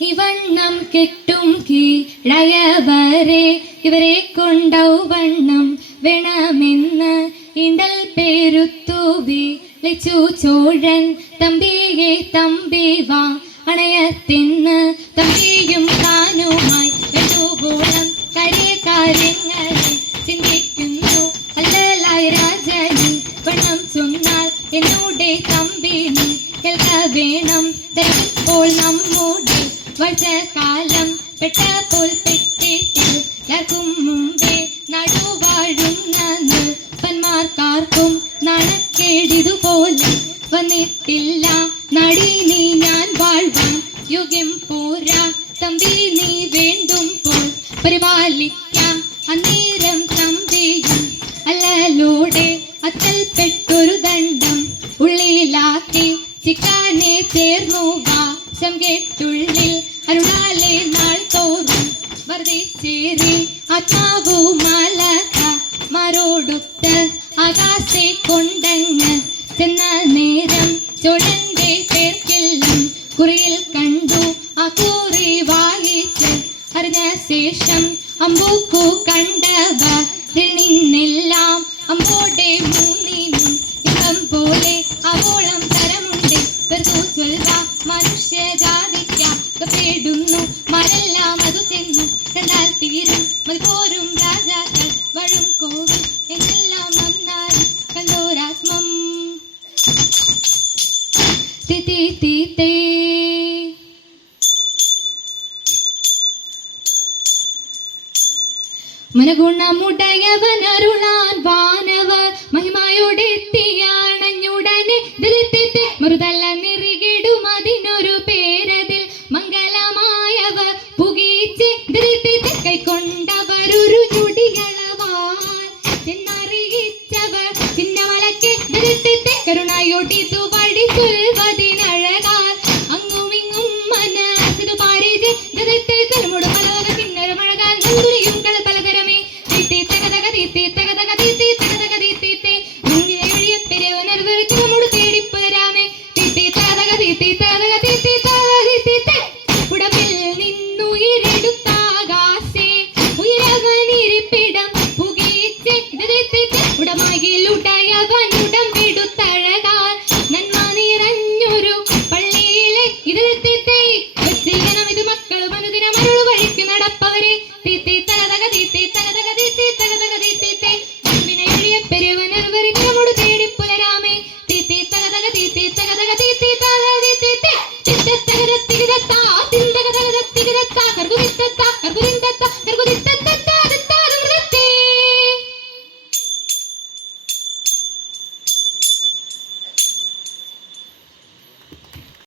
ഇവണ്ണം കെട്ടും കീഴയവരെ ഇവരെ കൊണ്ടൗവണ്ണം വേണമെന്ന് ഇണ്ടൽ പേരുത്തു വിളിച്ചു ചോഴൻ. തമ്പിയെ തമ്പി വാ അണയത്തെന്ന് തമ്പിയും താനുമായി വേണ്ടുവോളം കാര്യങ്ങളെ ചിന്തിക്കുന്നു. അല്ലലായ രാജനി വണ്ണം ചൊന്നാൽ എന്നോടെ തമ്പി നീ കേൾക്ക വേണം. ഇപ്പോൾ നമ്മുടെ വർഷകാലം പെട്ടപ്പോൾ പെട്ടിട്ടില്ലാർക്കും മുമ്പേ നടുവാഴുന്ന പന്മാർക്കാർക്കും നാണക്കേടിതുപോലെ വന്നിട്ടില്ല. നടി നീ ഞാൻ വാഴ്വാൻ യോഗ്യം പോരാ. തമ്പി നീ വേണ്ടുമ്പോൾ പരിപാലിക്കാം. അന്നേരം തമ്പിയും അല്ലലോടെ അത്തൽപ്പെട്ടൊരു ദണ്ഡം ഉള്ളിലാക്കി ചിക്കാനെ ചേർന്നു വാശം കേട്ടുള്ളിൽ അരുളാലെ നാൾ തോറും വർദ്ധിച്ചേറി ആത്മാവു മാലക മാരോടൊത്ത് കൊണ്ടങ്ങ് ചെന്ന നേരം ചോഴന്റെ പേർക്കെല്ലാം കുറിയിൽ കണ്ടു. ആ കുറി വായിച്ച് അറിഞ്ഞ ശേഷം അമ്പൂക്കു കണ്ടവരിൽ നിന്നെല്ലാം അമ്പോടെ മൂന്നിനും ഇമ്പം പോലെ അവോളം തരമുണ്ട്. വെറുതെ ചൊൽവ മനുഷ്യജാതിക്കപ്പെടുന്നു മരെല്ലാം അതു ചെന്നു കണ്ടാൽ തീരും മതി പോരും രാജാക്കൾ വഴും കോവിൽ എന്നെല്ലാം നന്നായി കണ്ടോരാത്മം. തിതേ മനഗുണമുടയവനരുളാൻ വാനവർ മഹിമയോടെത്തിയാണഞ്ഞുടനെ മറുതല്ല നിറികിടും അതിനൊരു പേരതിൽ മംഗളമായവർ പുകീച്ച് കൈക്കൊണ്ടവരൊരു ചുടികളവാൻ ചെന്നറിയിച്ചവർ ചിന്നമലക്ക് കരുണയൊടിതു വഴി ചൊൽവതിനഴകാൽ അങ്ങുമിങ്ങും മനസ്സിതു പാരിത് തലമുട പലവക പിന്നൊരു മഴകാൽ നന്ദുരിയും പലതരമേ ഉടമ്പിൽ നിന്നുയിരെടുത്താകാശേ ഉയരവനിരിപ്പിടം പുകീച്ച് ഉടമയിലുടയവനുടമ്പെടുത്തഴകാൽ നന്മ നിറഞ്ഞൊരു പള്ളിയിലെ ഇതിലെത്തിത്തേ വെച്ചിരണം ഇത് മക്കളും അനുദിനം അരുളു വഴിക്ക് നടപ്പവരെ തീത്തേ തകതക തീത്തേ തകതക തീത്തേ തകതക തീത്തേ